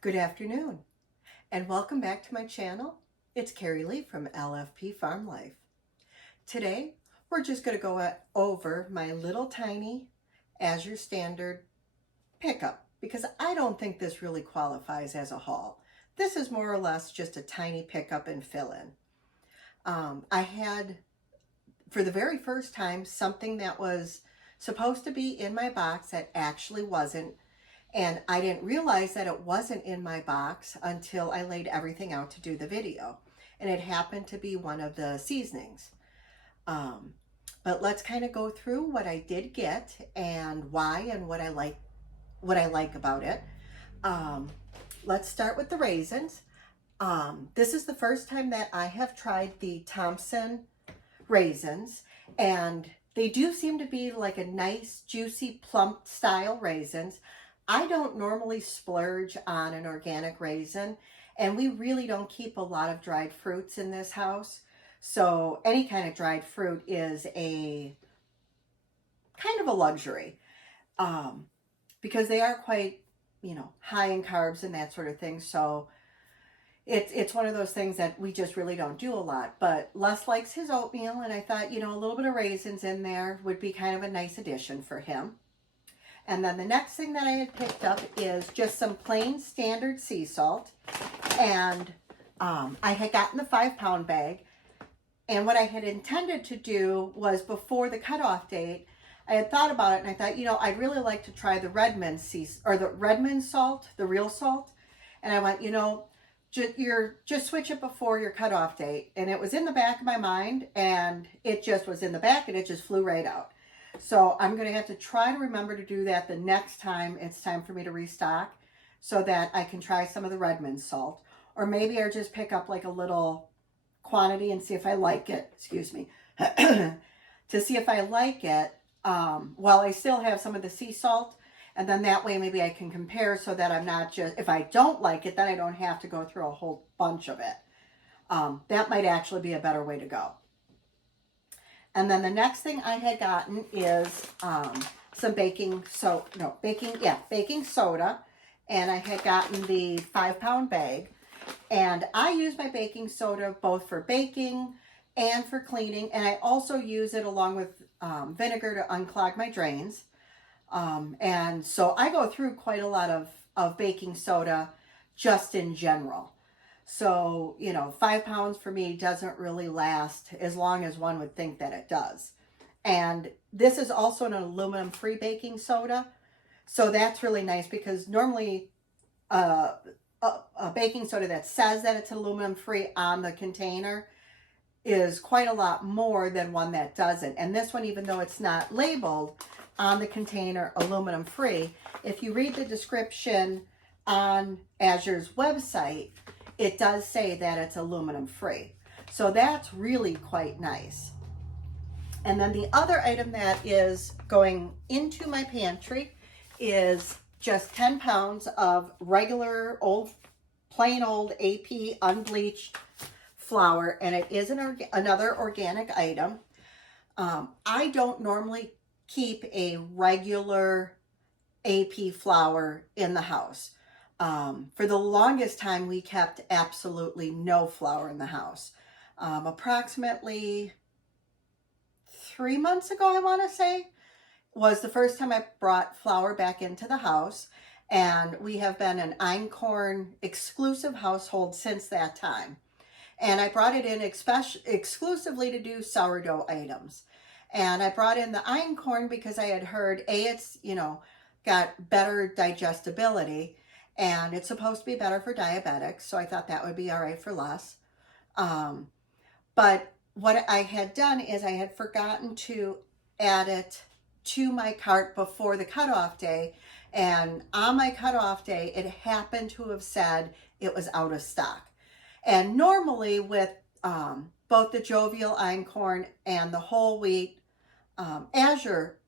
Good afternoon, and welcome back to my channel. It's Carrie Lee from LFP Farm Life. Today, we're just going to go over my little tiny Azure Standard pickup because I don't think this really qualifies as a haul. This is more or less just a tiny pickup and fill-in. I had, for the very first time, something that was supposed to be in my box that actually wasn't. And I didn't realize that it wasn't in my box until I laid everything out to do the video. And it happened to be one of the seasonings. But let's kind of go through what I did get and why and what I like about it. Let's start with the raisins. This is the first time that I have tried the Thompson raisins, and they do seem to be like a nice, juicy, plump style raisins. I don't normally splurge on an organic raisin, and we really don't keep a lot of dried fruits in this house. So any kind of dried fruit is a kind of a luxury because they are quite, high in carbs and that sort of thing. So it's one of those things that we just really don't do a lot. But Les likes his oatmeal, and I thought, a little bit of raisins in there would be kind of a nice addition for him. And then the next thing that I had picked up is just some plain standard sea salt. And I had gotten the 5-pound bag. And what I had intended to do was before the cutoff date, I had thought about it and I thought, I'd really like to try the Redmond the Redmond salt, the real salt. And I went, just switch it before your cutoff date. And it was in the back of my mind, and it just was in the back and it just flew right out. So I'm going to have to try to remember to do that the next time it's time for me to restock so that I can try some of the Redmond salt. Or maybe I just pick up like a little quantity and see if I like it, excuse me, to see if I like it while I still have some of the sea salt. And then that way maybe I can compare so that I'm not just, if I don't like it, then I don't have to go through a whole bunch of it. That might actually be a better way to go. And then the next thing I had gotten is some baking soda. And I had gotten the 5-pound bag. And I use my baking soda both for baking and for cleaning. And I also use it along with vinegar to unclog my drains. And so I go through quite a lot of baking soda just in general. So, 5 pounds for me doesn't really last as long as one would think that it does. And this is also an aluminum-free baking soda. So that's really nice because normally a baking soda that says that it's aluminum-free on the container is quite a lot more than one that doesn't. And this one, even though it's not labeled on the container aluminum-free, if you read the description on Azure's website, it does say that it's aluminum free. So that's really quite nice. And then the other item that is going into my pantry is just 10 pounds of regular plain old AP unbleached flour. And it is another organic item. I don't normally keep a regular AP flour in the house. For the longest time, we kept absolutely no flour in the house. Approximately 3 months ago, I want to say, was the first time I brought flour back into the house. And we have been an einkorn exclusive household since that time. And I brought it in exclusively to do sourdough items. And I brought in the einkorn because I had heard, it's, got better digestibility. And it's supposed to be better for diabetics, so I thought that would be all right for Les. But what I had done is I had forgotten to add it to my cart before the cutoff day. And on my cutoff day, it happened to have said it was out of stock. And normally with both the Jovial einkorn and the whole wheat Azure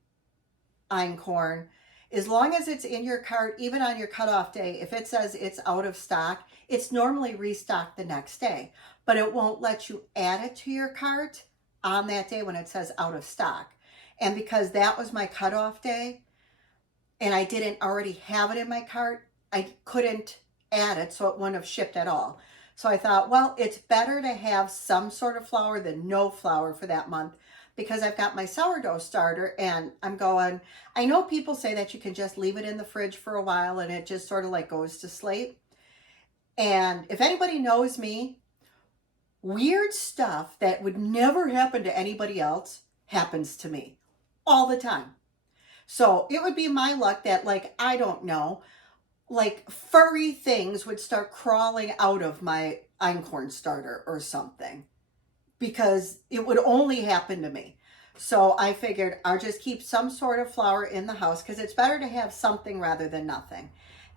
einkorn, as long as it's in your cart, even on your cutoff day, if it says it's out of stock, it's normally restocked the next day. But it won't let you add it to your cart on that day when it says out of stock. And because that was my cutoff day, and I didn't already have it in my cart, I couldn't added, so it wouldn't have shipped at all. So I thought, well, it's better to have some sort of flour than no flour for that month, because I've got my sourdough starter and I'm going, I know people say that you can just leave it in the fridge for a while and it just sort of like goes to sleep. And if anybody knows me, weird stuff that would never happen to anybody else happens to me all the time. So it would be my luck that, like, I don't know, like furry things would start crawling out of my einkorn starter or something, because it would only happen to me. So I figured I'll just keep some sort of flour in the house, because it's better to have something rather than nothing.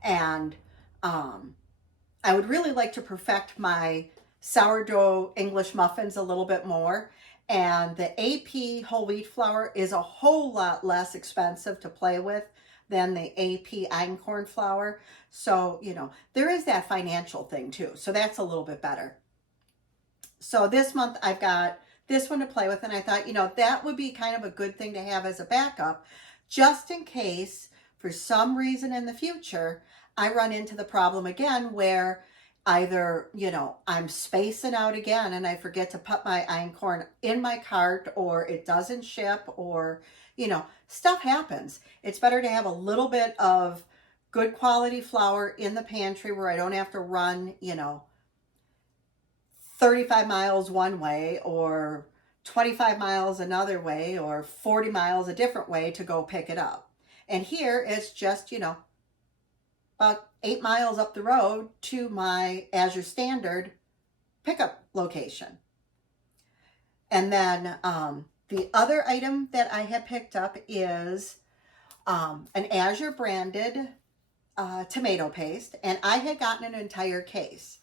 And I would really like to perfect my sourdough English muffins a little bit more. And the AP whole wheat flour is a whole lot less expensive to play with than the AP einkorn flour. So, you know, there is that financial thing too. So that's a little bit better. So this month I've got this one to play with, and I thought, you know, that would be kind of a good thing to have as a backup, just in case for some reason in the future I run into the problem again where either, you know, I'm spacing out again and I forget to put my einkorn in my cart, or it doesn't ship, or, you know, stuff happens. It's better to have a little bit of good quality flour in the pantry where I don't have to run, you know, 35 miles one way or 25 miles another way or 40 miles a different way to go pick it up. And here it's just, you know, about 8 miles up the road to my Azure Standard pickup location. And then the other item that I had picked up is an Azure branded tomato paste, and I had gotten an entire case.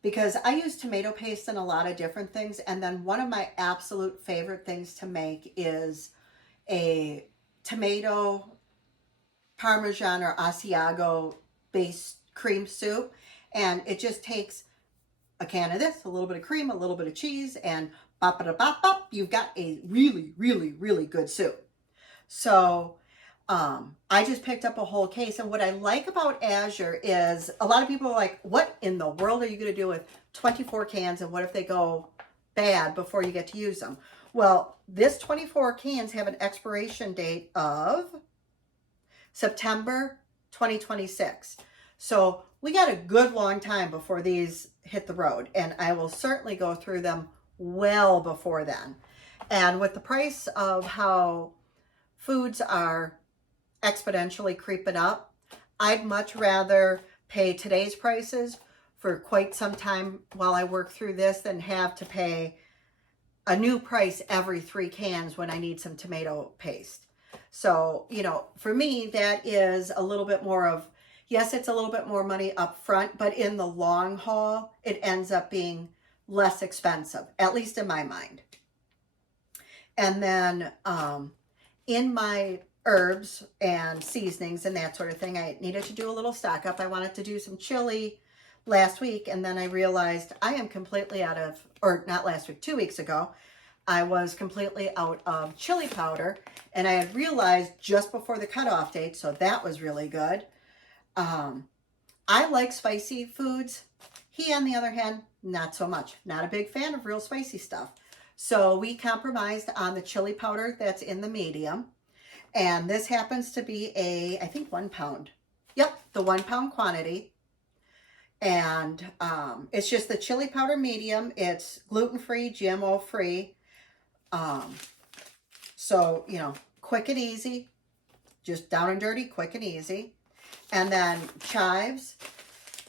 Because I use tomato paste in a lot of different things. And then one of my absolute favorite things to make is a tomato Parmesan or Asiago based cream soup. And it just takes a can of this, a little bit of cream, a little bit of cheese, and bop, bop, bop, bop, you've got a really, really, really good soup. So I just picked up a whole case. And what I like about Azure is a lot of people are like, what in the world are you going to do with 24 cans? And what if they go bad before you get to use them? Well, this 24 cans have an expiration date of September 2026. So we got a good long time before these hit the road. And I will certainly go through them well before then. And with the price of how foods are exponentially creeping up, I'd much rather pay today's prices for quite some time while I work through this than have to pay a new price every 3 cans when I need some tomato paste. So, you know, for me, that is a little bit more of, yes, it's a little bit more money up front, but in the long haul, it ends up being less expensive, at least in my mind. And then in my herbs and seasonings and that sort of thing, I needed to do a little stock up. I wanted to do some chili last week, and then I realized I am completely out of, or not last week, 2 weeks ago, I was completely out of chili powder, and I had realized just before the cutoff date, so that was really good. I like spicy foods. He, on the other hand, not so much. Not a big fan of real spicy stuff. So we compromised on the chili powder that's in the medium. And this happens to be a, I think, 1 pound. Yep, the 1 pound quantity. And it's just the chili powder medium. It's gluten-free, GMO-free. So, you know, quick and easy. Just down and dirty, quick and easy. And then chives.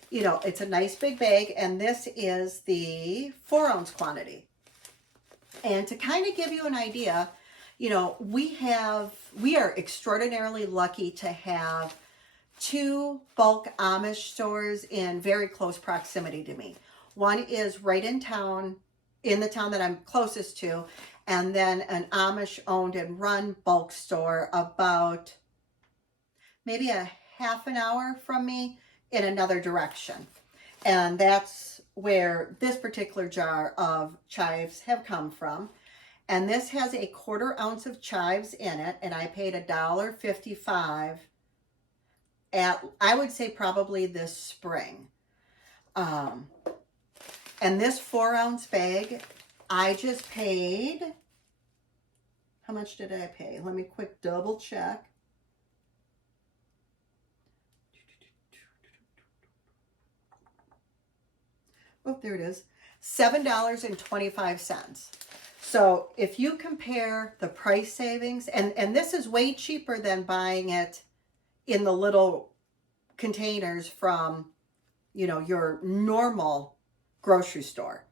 You know, it's a nice big bag. And this is the 4-ounce quantity. And to kind of give you an idea, you know, we are extraordinarily lucky to have 2 bulk Amish stores in very close proximity to me. One is right in town, in the town that I'm closest to, and then an Amish owned and run bulk store about maybe a half an hour from me in another direction. And that's where this particular jar of chives have come from. And this has a 1/4 ounce of chives in it, and I paid $1.55. I would say probably this spring. And this 4-ounce bag, I just paid, how much did I pay? Let me quick double check. Oh, there it is. $7.25. So if you compare the price savings, and this is way cheaper than buying it in the little containers from, you know, your normal grocery store.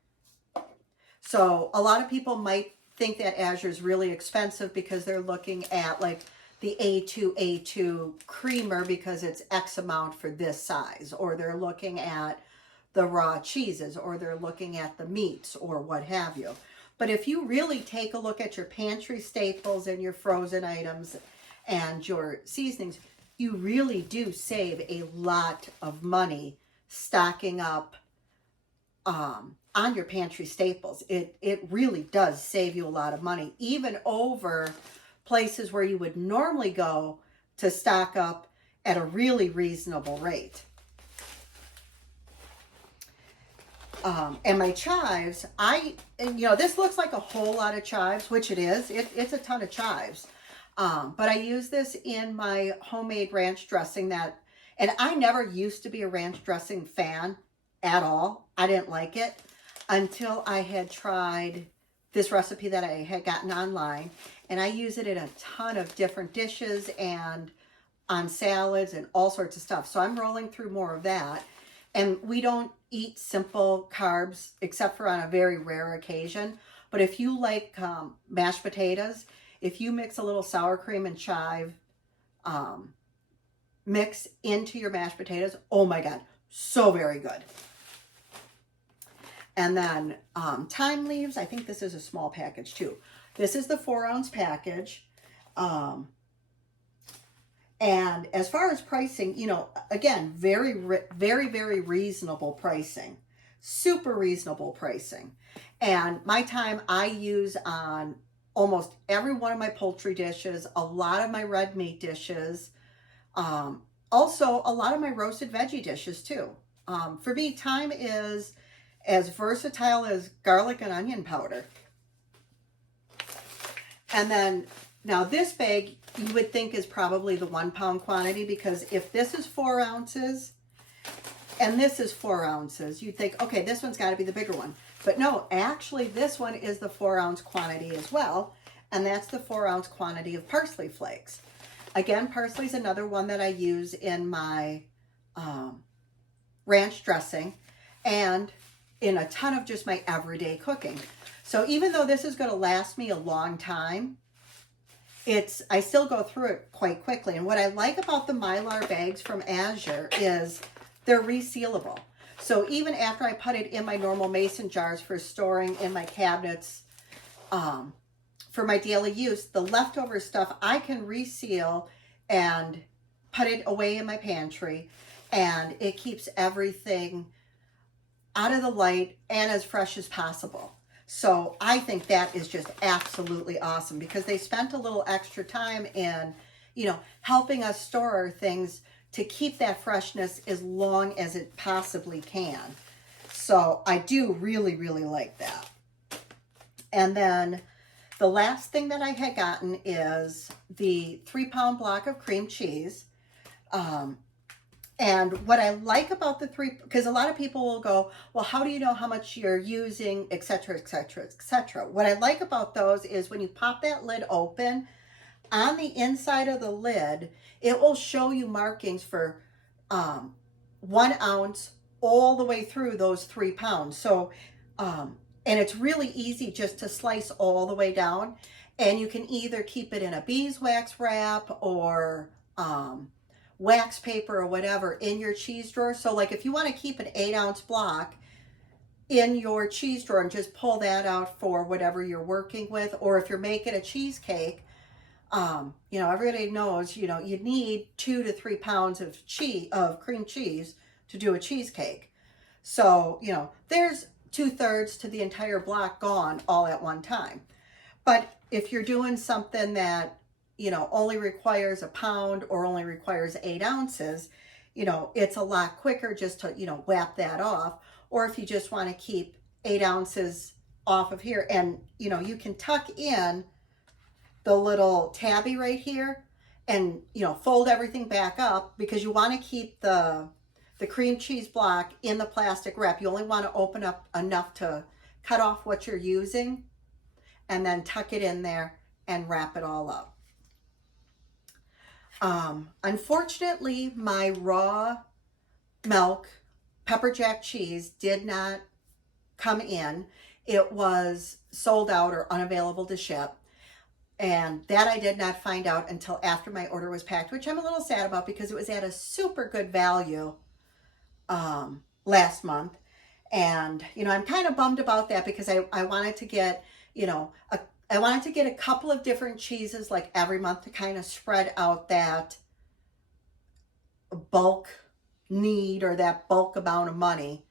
So a lot of people might think that Azure is really expensive because they're looking at like the A2 creamer because it's X amount for this size, or they're looking at the raw cheeses, or they're looking at the meats, or what have you. But if you really take a look at your pantry staples and your frozen items and your seasonings, you really do save a lot of money stocking up on your pantry staples. It really does save you a lot of money, even over places where you would normally go to stock up at a really reasonable rate. And my chives, this looks like a whole lot of chives, which it is. It's a ton of chives. But I use this in my homemade ranch dressing and I never used to be a ranch dressing fan at all. I didn't like it until I had tried this recipe that I had gotten online. And I use it in a ton of different dishes and on salads and all sorts of stuff. So I'm rolling through more of that. And we don't eat simple carbs except for on a very rare occasion. But if you like mashed potatoes, if you mix a little sour cream and chive mix into your mashed potatoes, oh my God, so very good. And then thyme leaves, I think this is a small package too. This is the 4-ounce package. And as far as pricing, again, very, very reasonable pricing. Super reasonable pricing. And my thyme I use on almost every one of my poultry dishes, a lot of my red meat dishes, also a lot of my roasted veggie dishes too. For me, thyme is as versatile as garlic and onion powder. And then, now this bag you would think is probably the 1-pound quantity, because if this is 4 ounces and this is 4 ounces, you'd think, okay, this one's got to be the bigger one. But no, actually this one is the 4-ounce quantity as well. And that's the 4-ounce quantity of parsley flakes. Again, parsley is another one that I use in my ranch dressing and in a ton of just my everyday cooking. So even though this is going to last me a long time, I still go through it quite quickly. And what I like about the Mylar bags from Azure is they're resealable. So even after I put it in my normal mason jars for storing in my cabinets for my daily use, the leftover stuff I can reseal and put it away in my pantry, and it keeps everything out of the light and as fresh as possible. So I think that is just absolutely awesome, because they spent a little extra time in, helping us store our things to keep that freshness as long as it possibly can. So I do really, really like that. And then the last thing that I had gotten is the 3-pound block of cream cheese. And what I like about the because a lot of people will go, well, how do you know how much you're using, et cetera, et cetera, et cetera. What I like about those is when you pop that lid open, on the inside of the lid, it will show you markings for 1 ounce all the way through those 3 pounds. So, and it's really easy just to slice all the way down. And you can either keep it in a beeswax wrap or wax paper or whatever in your cheese drawer. So like if you want to keep an 8-ounce block in your cheese drawer and just pull that out for whatever you're working with, or if you're making a cheesecake, everybody knows, you need 2 to 3 pounds of cream cheese to do a cheesecake. So, there's 2/3 to the entire block gone all at one time. But if you're doing something that, only requires a pound or only requires 8 ounces, it's a lot quicker just to, whap that off. Or if you just want to keep 8 ounces off of here, and, you can tuck in the little tabby right here and, fold everything back up, because you want to keep the cream cheese block in the plastic wrap. You only want to open up enough to cut off what you're using, and then tuck it in there and wrap it all up. Unfortunately, my raw milk pepper jack cheese did not come in. It was sold out or unavailable to ship. And that I did not find out until after my order was packed, which I'm a little sad about because it was at a super good value last month. And, I'm kind of bummed about that because I wanted to get, I wanted to get a couple of different cheeses like every month to kind of spread out that bulk need or that bulk amount of money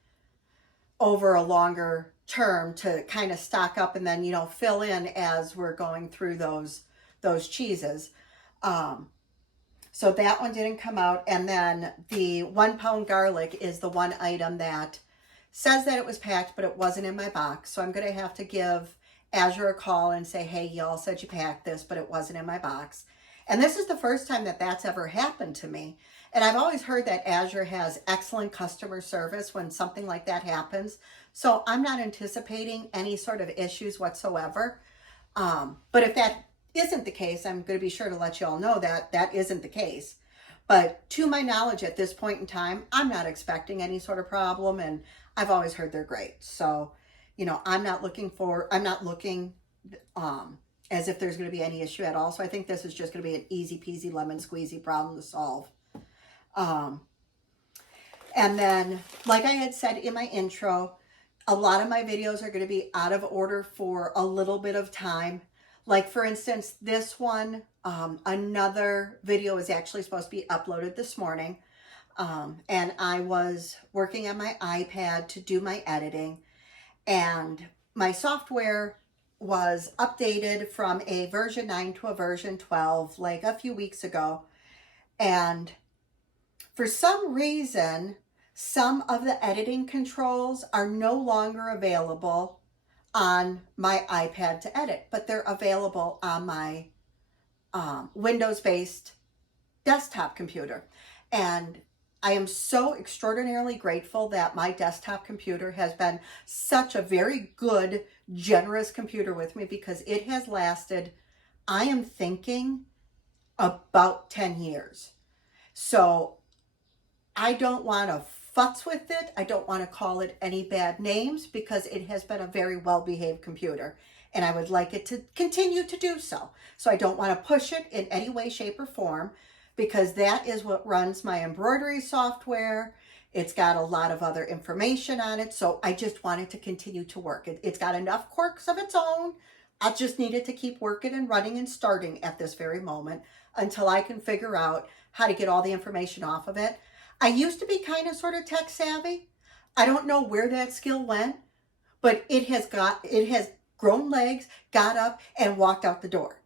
over a longer term to kind of stock up and then, fill in as we're going through those cheeses. So that one didn't come out. And then the 1 pound garlic is the one item that says that it was packed, but it wasn't in my box. So I'm going to have to give Azure a call and say, hey, y'all said you packed this, but it wasn't in my box. And this is the first time that that's ever happened to me. And I've always heard that Azure has excellent customer service when something like that happens. So I'm not anticipating any sort of issues whatsoever. But if that isn't the case, I'm going to be sure to let you all know that that isn't the case. But to my knowledge at this point in time, I'm not expecting any sort of problem. And I've always heard they're great. So, I'm not looking as if there's going to be any issue at all. So I think this is just going to be an easy peasy lemon squeezy problem to solve. And then, like I had said in my intro, a lot of my videos are going to be out of order for a little bit of time. Like, for instance, this one, another video is actually supposed to be uploaded this morning. And I was working on my iPad to do my editing, and my software was updated from a version 9 to a version 12 like a few weeks ago. And for some reason, some of the editing controls are no longer available on my iPad to edit, but they're available on my Windows-based desktop computer. And I am so extraordinarily grateful that my desktop computer has been such a very good, generous computer with me, because it has lasted, I am thinking, about 10 years. So I don't want to futz with it. I don't want to call it any bad names, because it has been a very well-behaved computer, and I would like it to continue to do so. So I don't want to push it in any way, shape, or form, because that is what runs my embroidery software. It's got a lot of other information on it, so I just want it to continue to work. It's got enough quirks of its own. I just need it to keep working and running and starting at this very moment until I can figure out how to get all the information off of it. I used to be kind of sort of tech savvy. I don't know where that skill went, but it has grown legs, got up, and walked out the door.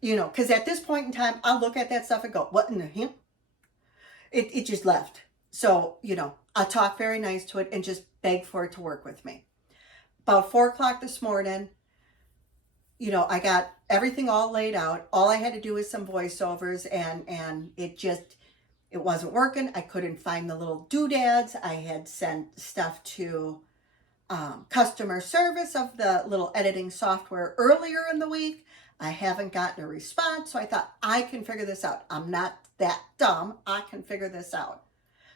Because at this point in time, I'll look at that stuff and go, what in the hell? It just left. So, I'll talk very nice to it and just beg for it to work with me. About 4 o'clock this morning, I got everything all laid out. All I had to do was some voiceovers, and it wasn't working. I couldn't find the little doodads. I had sent stuff to customer service of the little editing software earlier in the week. I haven't gotten a response, so I thought, I can figure this out. I'm not that dumb. I can figure this out.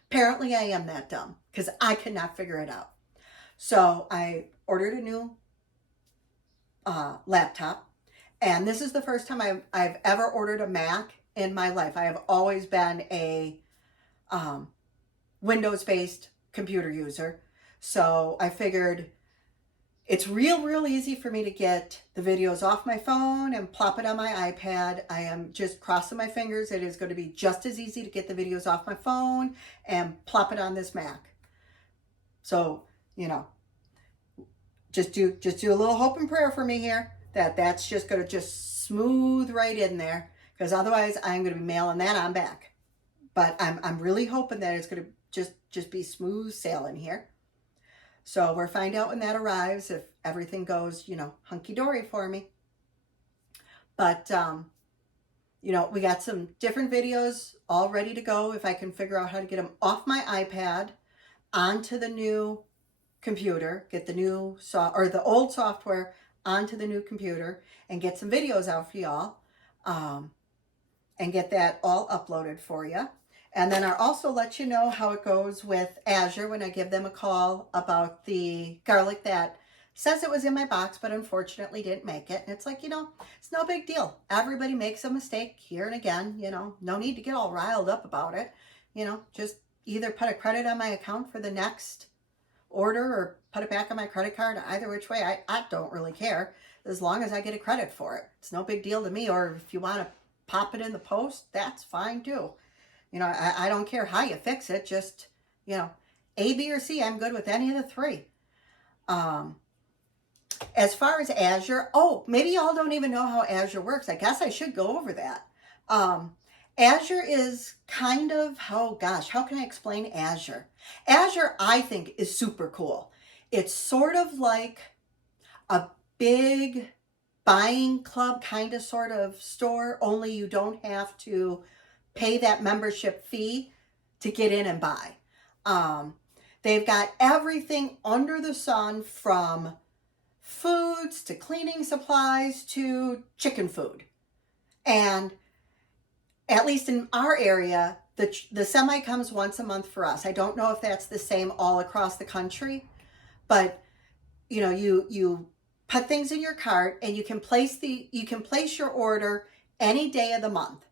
Apparently, I am that dumb, because I cannot figure it out. So I ordered a new laptop, and this is the first time I've ever ordered a Mac in my life. I have always been a Windows-based computer user, so I figured it's real easy for me to get the videos off my phone and plop it on my iPad. I am just crossing my fingers. It is going to be just as easy to get the videos off my phone and plop it on this Mac. So, just do a little hope and prayer for me here that that's just going to just smooth right in there, because otherwise I'm going to be mailing that on back. But I'm really hoping that it's going to just be smooth sailing here. So we'll find out when that arrives if everything goes, you know, hunky-dory for me. But, you know, we got some different videos all ready to go if I can figure out how to get them off my iPad onto the new computer, get the new or the old software onto the new computer and get some videos out for y'all, and get that all uploaded for you. And then I'll also let you know how it goes with Azure when I give them a call about the garlic that says it was in my box, but unfortunately didn't make it. And it's like, you know, it's no big deal. Everybody makes a mistake here and again, you know, no need to get all riled up about it. You know, just either put a credit on my account for the next order or put it back on my credit card. Either which way, I don't really care as long as I get a credit for it. It's no big deal to me. Or if you want to pop it in the post, that's fine too. You know, I don't care how you fix it. Just, you know, A, B, or C, I'm good with any of the three. As far as Azure, oh, maybe y'all don't even know how Azure works. I guess I should go over that. Azure is kind of, oh gosh, how can I explain Azure? Azure, I think, is super cool. It's sort of like a big buying club kind of sort of store, only you don't have to pay that membership fee to get in and buy. They've got everything under the sun, from foods to cleaning supplies to chicken food. And at least in our area, the semi comes once a month for us. I don't know if that's the same all across the country, but you know, you put things in your cart and you can place your order any day of the month,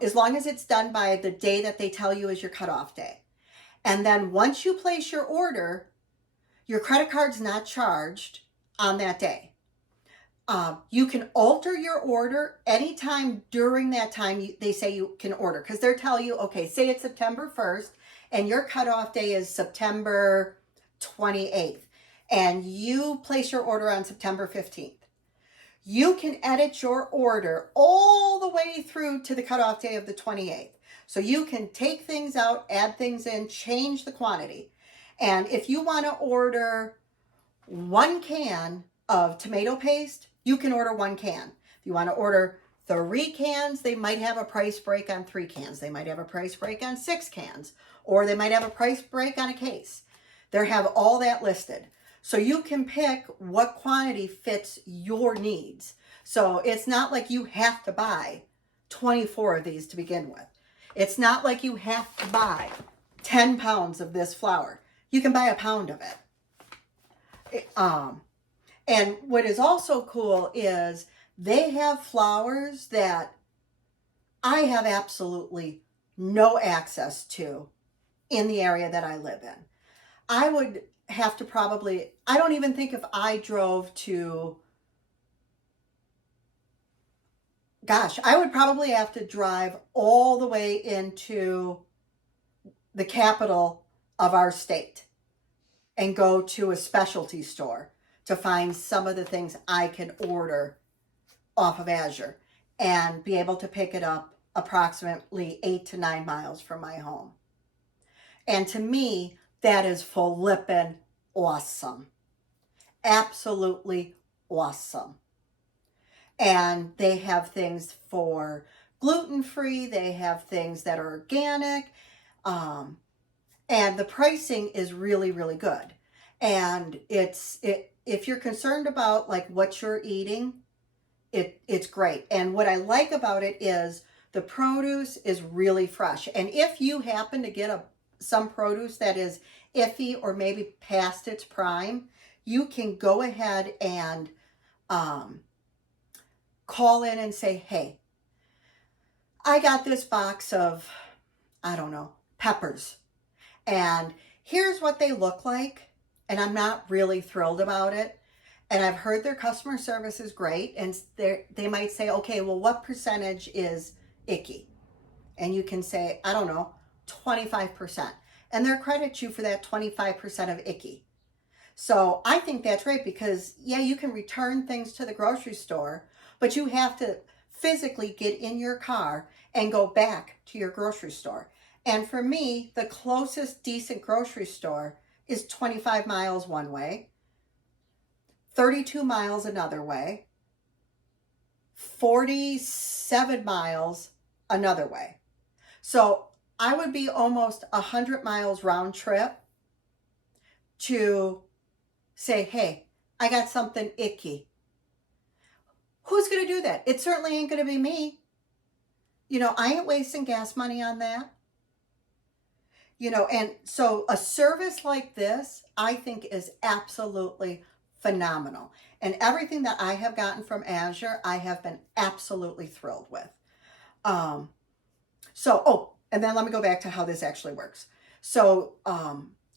as long as it's done by the day that they tell you is your cutoff day. And then once you place your order, your credit card's not charged on that day. You can alter your order anytime during that time they say you can order, because they'll tell you, okay, say it's September 1st and your cutoff day is September 28th and you place your order on September 15th. You can edit your order all the way through to the cutoff day of the 28th. So you can take things out, add things in, change the quantity. And if you want to order 1 can of tomato paste, you can order 1 can. If you want to order 3 cans, they might have a price break on 3 cans. They might have a price break on 6 cans, or they might have a price break on a case. They have all that listed. So you can pick what quantity fits your needs. So it's not like you have to buy 24 of these to begin with. It's not like you have to buy 10 pounds of this flour. You can buy a pound of it. And what is also cool is they have flours that I have absolutely no access to in the area that I live in. I would have to probably, I don't even think if I drove to, gosh, I would probably have to drive all the way into the capital of our state and go to a specialty store to find some of the things I can order off of Azure and be able to pick it up approximately 8 to 9 miles from my home. And to me, that is flippin' awesome. Absolutely awesome. And they have things for gluten-free. They have things that are organic. And the pricing is really, really good. And if you're concerned about like what you're eating, it's great. And what I like about it is the produce is really fresh. And if you happen to get some produce that is iffy or maybe past its prime, you can go ahead and call in and say, hey, I got this box of, I don't know, peppers. And here's what they look like. And I'm not really thrilled about it. And I've heard their customer service is great. And they might say, okay, well, what percentage is icky? And you can say, I don't know, 25%. And they'll credit you for that 25% of icky. So I think that's great because, yeah, you can return things to the grocery store, but you have to physically get in your car and go back to your grocery store. And for me, the closest decent grocery store is 25 miles one way, 32 miles another way, 47 miles another way. So I would be almost 100 miles round trip to say, hey, I got something icky. Who's going to do that? It certainly ain't going to be me. You know, I ain't wasting gas money on that. You know, and so a service like this, I think, is absolutely phenomenal. And everything that I have gotten from Azure, I have been absolutely thrilled with. And then let me go back to how this actually works. So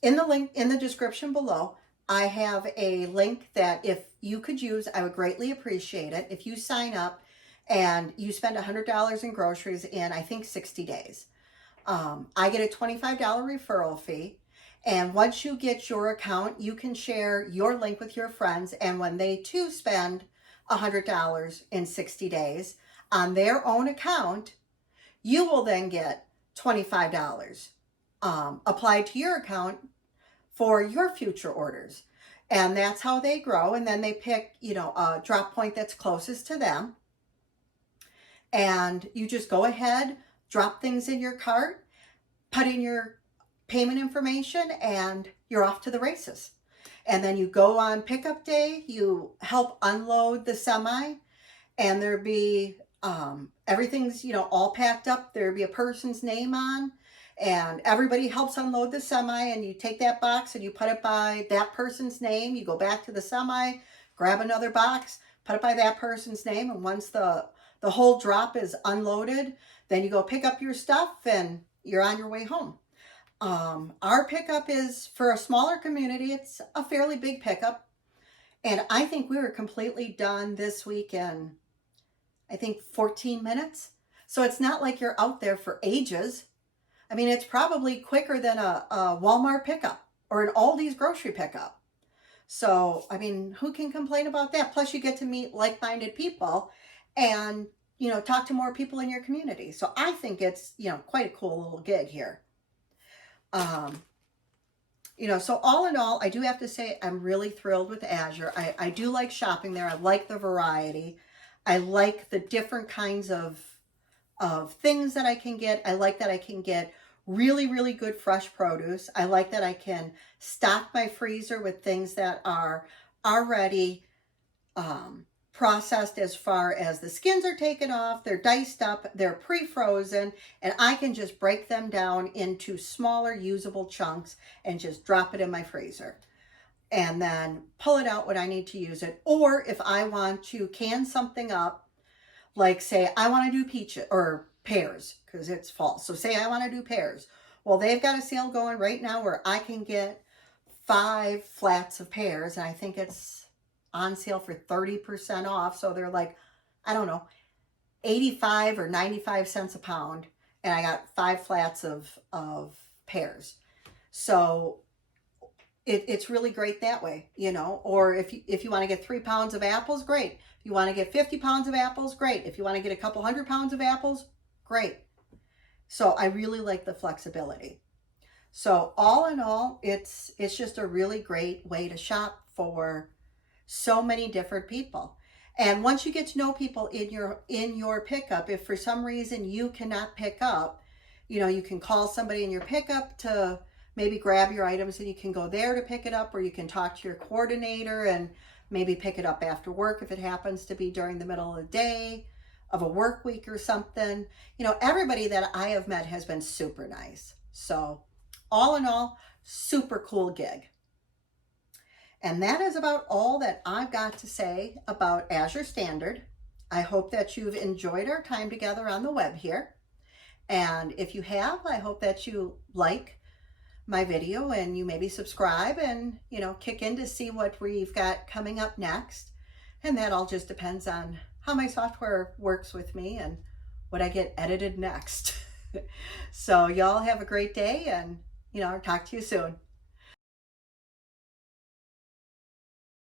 in the link in the description below, I have a link that if you could use, I would greatly appreciate it. If you sign up and you spend $100 in groceries in, I think, 60 days, I get a $25 referral fee. And once you get your account, you can share your link with your friends. And when they too spend $100 in 60 days on their own account, you will then get $25 applied to your account for your future orders. And that's how they grow. And then they pick, you know, a drop point that's closest to them. And you just go ahead, drop things in your cart, put in your payment information, and you're off to the races. And then you go on pickup day, you help unload the semi, and there'd be everything's, you know, all packed up. There'd be a person's name on, and everybody helps unload the semi, and you take that box and you put it by that person's name. You go back to the semi, grab another box, put it by that person's name, and once the whole drop is unloaded, then you go pick up your stuff and you're on your way home. Our pickup is, for a smaller community, it's a fairly big pickup. And I think we were completely done this week in, I think, 14 minutes. So it's not like you're out there for ages. I mean, it's probably quicker than a Walmart pickup or an Aldi's grocery pickup. So, I mean, who can complain about that? Plus, you get to meet like-minded people and, you know, talk to more people in your community. So I think it's, you know, quite a cool little gig here. You know, so all in all, I do have to say I'm really thrilled with Azure. I do like shopping there. I like the variety. I like the different kinds of things that I can get. I like that I can get really, really good fresh produce. I like that I can stock my freezer with things that are already processed, as far as the skins are taken off, they're diced up, they're pre-frozen, and I can just break them down into smaller usable chunks and just drop it in my freezer and then pull it out when I need to use it. Or if I want to can something up, like say I want to do peaches or pears because it's fall. So say I want to do pears. Well, they've got a sale going right now where I can get 5 flats of pears, and I think it's on sale for 30% off. So they're like, I don't know, 85 or 95 cents a pound. And I got 5 flats of pears. So it's really great that way, you know. Or if you want to get 3 pounds of apples, great. If you want to get 50 pounds of apples, great. If you want to get a couple 100 pounds of apples, great. So I really like the flexibility. So all in all, it's just a really great way to shop for so many different people. And once you get to know people in your pickup, if for some reason you cannot pick up, you know, you can call somebody in your pickup to maybe grab your items, and you can go there to pick it up, or you can talk to your coordinator and maybe pick it up after work if it happens to be during the middle of the day of a work week or something. You know, everybody that I have met has been super nice. So all in all, super cool gig. And that is about all that I've got to say about Azure Standard. I hope that you've enjoyed our time together on the web here. And if you have, I hope that you like my video and you maybe subscribe and, you know, kick in to see what we've got coming up next. And that all just depends on how my software works with me and what I get edited next. So y'all have a great day, and, you know, I'll talk to you soon.